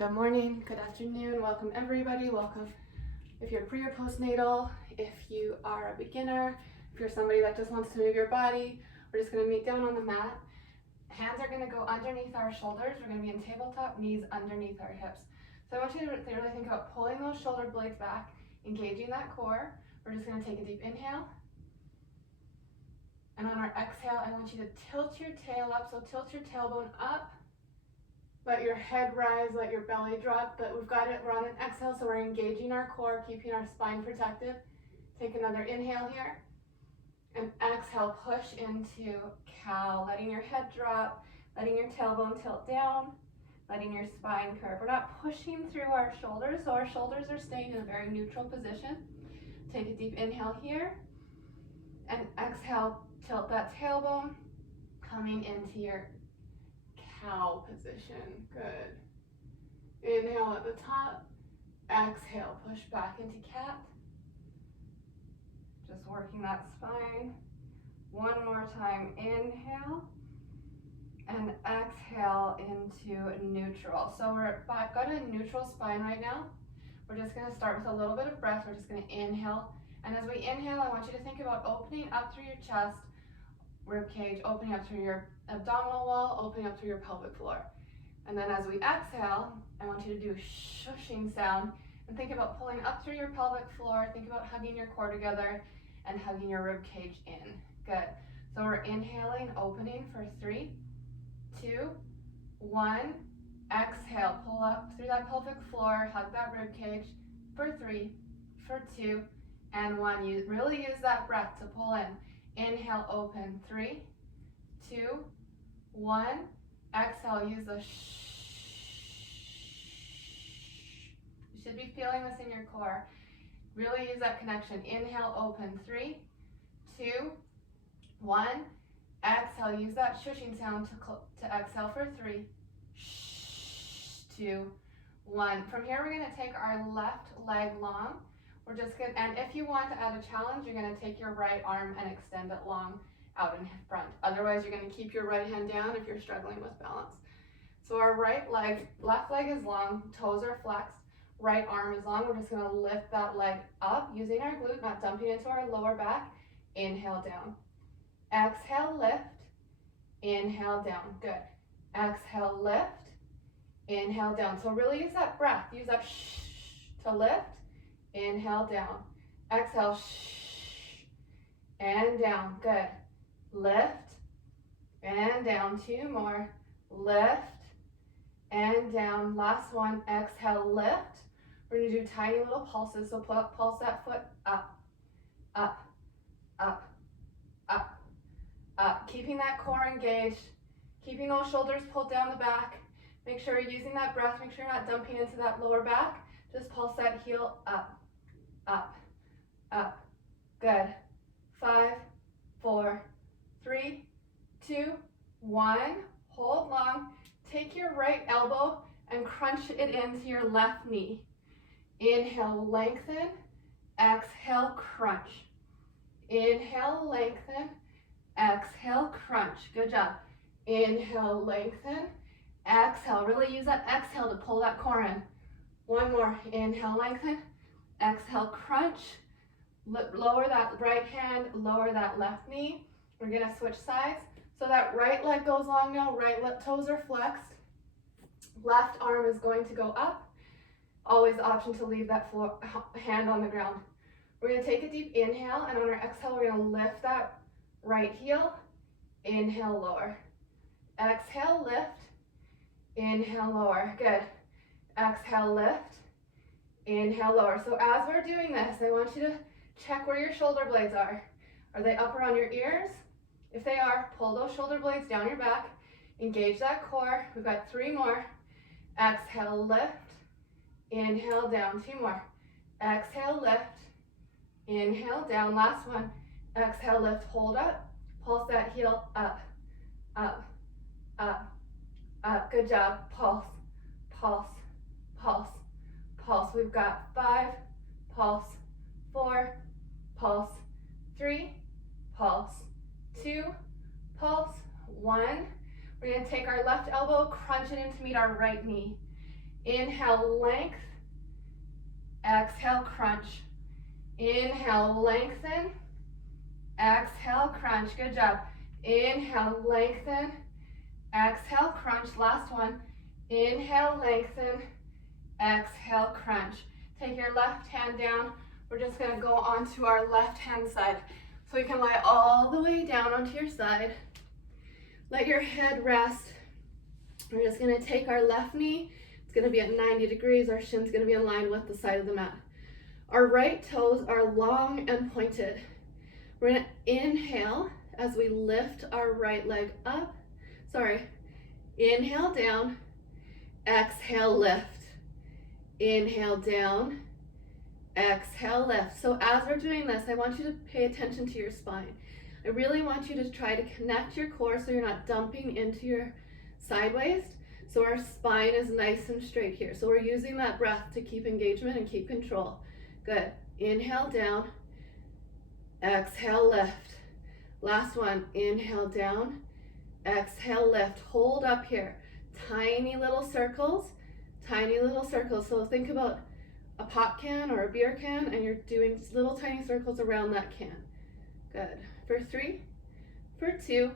Good morning, good afternoon, welcome everybody, welcome if you're pre or postnatal, if you are a beginner, if you're somebody that just wants to move your body. We're just going to meet down on the mat. Hands are going to go underneath our shoulders. We're going to be in tabletop, knees underneath our hips. So I want you to really think about pulling those shoulder blades back, engaging that core. We're just going to take a deep inhale. And on our exhale, I want you to tilt your tail up. So tilt your tailbone up. Let your head rise, let your belly drop, but we're on an exhale, so we're engaging our core, keeping our spine protected. Take another inhale here, and exhale, push into cow, letting your head drop, letting your tailbone tilt down, letting your spine curve. We're not pushing through our shoulders, so our shoulders are staying in a very neutral position. Take a deep inhale here, and exhale, tilt that tailbone, coming into your cow position. Good. Inhale at the top. Exhale, push back into cat. Just working that spine. One more time. Inhale. And exhale into neutral. So I've got a neutral spine right now. We're just going to start with a little bit of breath. We're just going to inhale. And as we inhale, I want you to think about opening up through your chest, rib cage, opening up through your abdominal wall, opening up through your pelvic floor. And then as we exhale, I want you to do a shushing sound and think about pulling up through your pelvic floor. Think about hugging your core together and hugging your rib cage in. Good. So we're inhaling, opening for 3, 2, 1. Exhale, pull up through that pelvic floor, hug that rib cage for 3, for 2, and 1. Really use that breath to pull in. Inhale, open, 3, 2, 1. Exhale, use the shh. You should be feeling this in your core. Really use that connection. Inhale, open, 3, 2, 1. Exhale, use that shushing sound to exhale for 3, 2, 1. From here, we're going to take our left leg long. We're just going to, and if you want to add a challenge, you're going to take your right arm and extend it long out in front. Otherwise, you're going to keep your right hand down if you're struggling with balance. So our left leg is long, toes are flexed, right arm is long. We're just going to lift that leg up using our glute, not dumping into our lower back. Inhale down. Exhale, lift. Inhale down. Good. Exhale, lift. Inhale down. So really use that breath. Use that shh to lift. Inhale down. Exhale, shh, and down. Good. Lift, and down. 2 more. Lift, and down. Last one. Exhale, lift. We're going to do tiny little pulses. So pulse that foot up, up, up, up, up. Keeping that core engaged. Keeping those shoulders pulled down the back. Make sure you're using that breath. Make sure you're not dumping into that lower back. Just pulse that heel up. Up, up, good. 5, 4, 3, 2, 1. Hold long. Take your right elbow and crunch it into your left knee. Inhale, lengthen. Exhale, crunch. Inhale, lengthen. Exhale, crunch. Good job. Inhale, lengthen. Exhale. Really use that exhale to pull that core in. One more. Inhale, lengthen. Exhale, crunch. Lower that right hand, lower that left knee. We're going to switch sides. So that right leg goes long now, toes are flexed. Left arm is going to go up. Always the option to leave that hand on the ground. We're going to take a deep inhale, and on our exhale, we're going to lift that right heel. Inhale, lower. Exhale, lift. Inhale, lower. Good. Exhale, lift. Inhale, lower. So as we're doing this, I want you to check where your shoulder blades are. Are they up around your ears? If they are, pull those shoulder blades down your back. Engage that core. We've got 3 more. Exhale, lift. Inhale, down. 2 more. Exhale, lift. Inhale, down. Last one. Exhale, lift. Hold up. Pulse that heel up, up, up, up. Good job. Pulse, pulse, pulse. Pulse. We've got 5, pulse, 4, pulse, 3, pulse, 2, pulse, 1. We're going to take our left elbow, crunch it in to meet our right knee. Inhale, length. Exhale, crunch. Inhale, lengthen. Exhale, crunch. Good job. Inhale, lengthen. Exhale, crunch. Last one. Inhale, lengthen. Exhale, crunch. Take your left hand down. We're just going to go onto our left hand side. So you can lie all the way down onto your side. Let your head rest. We're just going to take our left knee. It's going to be at 90 degrees. Our shin's going to be in line with the side of the mat. Our right toes are long and pointed. We're going to inhale as we lift our right leg up. Inhale down. Exhale, lift. Inhale down. Exhale, lift. So as we're doing this, I want you to pay attention to your spine. I really want you to try to connect your core so you're not dumping into your side waist. So our spine is nice and straight here. So we're using that breath to keep engagement and keep control. Good. Inhale down. Exhale, lift. Last one. Inhale down. Exhale, lift. Hold up here. Tiny little circles. Tiny little circles. So think about a pop can or a beer can, and you're doing little tiny circles around that can. Good. For 3, for 2,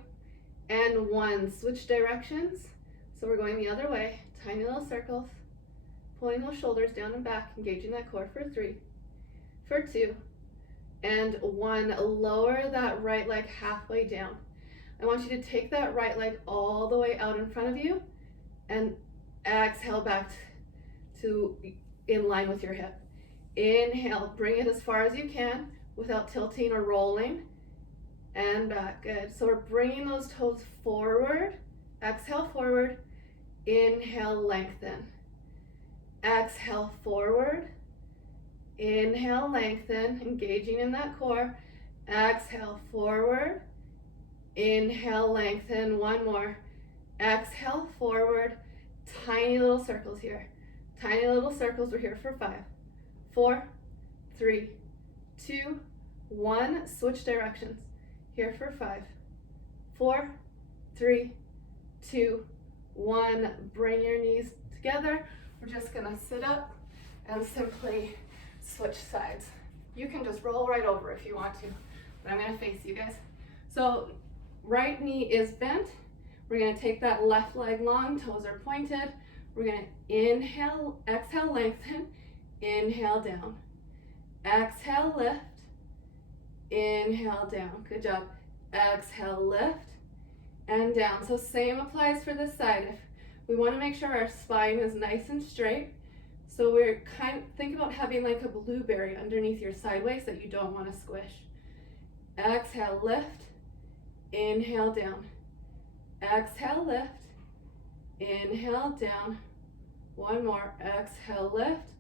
and 1. Switch directions. So we're going the other way. Tiny little circles. Pulling those shoulders down and back, engaging that core for 3, for 2, and 1. Lower that right leg halfway down. I want you to take that right leg all the way out in front of you and exhale back to in line with your hip. Inhale, bring it as far as you can without tilting or rolling, and back. Good. So we're bringing those toes forward. Exhale, forward. Inhale, lengthen. Exhale, forward. Inhale, lengthen, engaging in that core. Exhale, forward. Inhale, lengthen. 1 more. Exhale, forward. Tiny little circles here. Tiny little circles. We're here for 5, 4, 3, 2, 1. Switch directions. Here for 5, 4, 3, 2, 1. Bring your knees together. We're just gonna sit up and simply switch sides. You can just roll right over if you want to, but I'm gonna face you guys. So right knee is bent. We're gonna take that left leg long, toes are pointed. We're gonna inhale, exhale, lengthen, inhale down. Exhale, lift, inhale down. Good job. Exhale, lift, and down. So same applies for this side. If we wanna make sure our spine is nice and straight, so we're think about having like a blueberry underneath your side waist that you don't wanna squish. Exhale, lift, inhale down. Exhale, lift, inhale down. 1 more. Exhale, lift.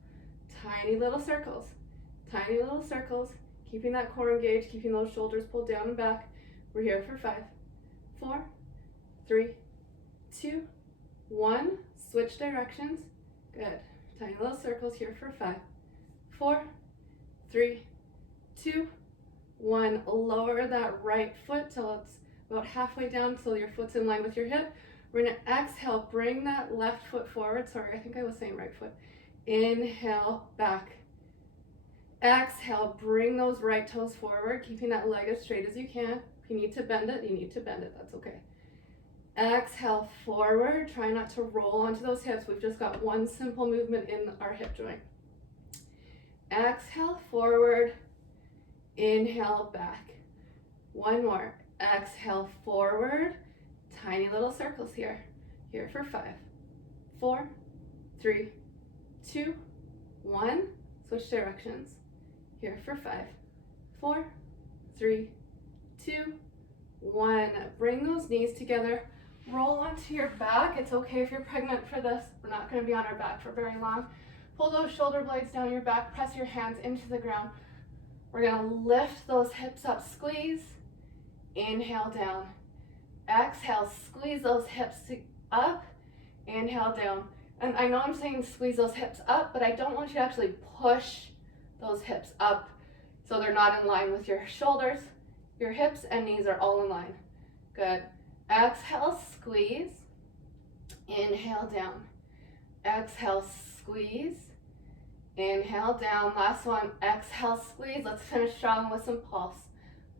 Tiny little circles. Tiny little circles. Keeping that core engaged, keeping those shoulders pulled down and back. We're here for 5, 4, 3, 2, 1. Switch directions. Good. Tiny little circles here for 5, 4, 3, 2, 1. Lower that right foot till it's about halfway down so your foot's in line with your hip. We're going to exhale, bring that left foot forward. Sorry, I think I was saying right foot. Inhale, back. Exhale, bring those right toes forward, keeping that leg as straight as you can. If you need to bend it, you need to bend it. That's okay. Exhale, forward. Try not to roll onto those hips. We've just got 1 simple movement in our hip joint. Exhale, forward. Inhale, back. 1 more. Exhale, forward. Tiny little circles here. Here for 5, 4, 3, 2, 1. Switch directions. Here for 5, 4, 3, 2, 1. Bring those knees together. Roll onto your back. It's okay if you're pregnant for this. We're not going to be on our back for very long. Pull those shoulder blades down your back. Press your hands into the ground. We're going to lift those hips up. Squeeze. Inhale down. Exhale, squeeze those hips up, inhale down. And I know I'm saying squeeze those hips up, but I don't want you to actually push those hips up so they're not in line with your shoulders. Your hips and knees are all in line. Good. Exhale, squeeze. Inhale down. Exhale, squeeze. Inhale, down. Last one. Exhale, squeeze. Let's finish strong with some pulse.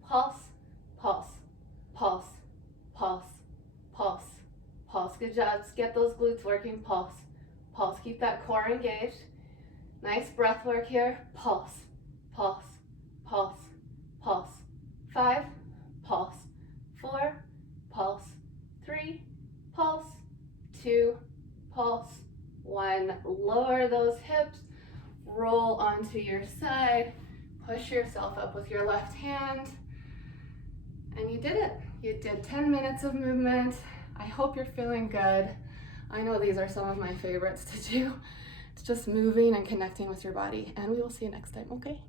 Pulse, pulse, pulse, pulse, pulse, pulse. Good job. Let's get those glutes working. Pulse, pulse. Keep that core engaged. Nice breath work here. Pulse, pulse, pulse, pulse. 5, pulse. 4, pulse. 3, pulse. 2, pulse. 1. Lower those hips. Roll onto your side. Push yourself up with your left hand. And you did it. You did 10 minutes of movement. I hope you're feeling good. I know these are some of my favorites to do. It's just moving and connecting with your body. And we will see you next time, okay?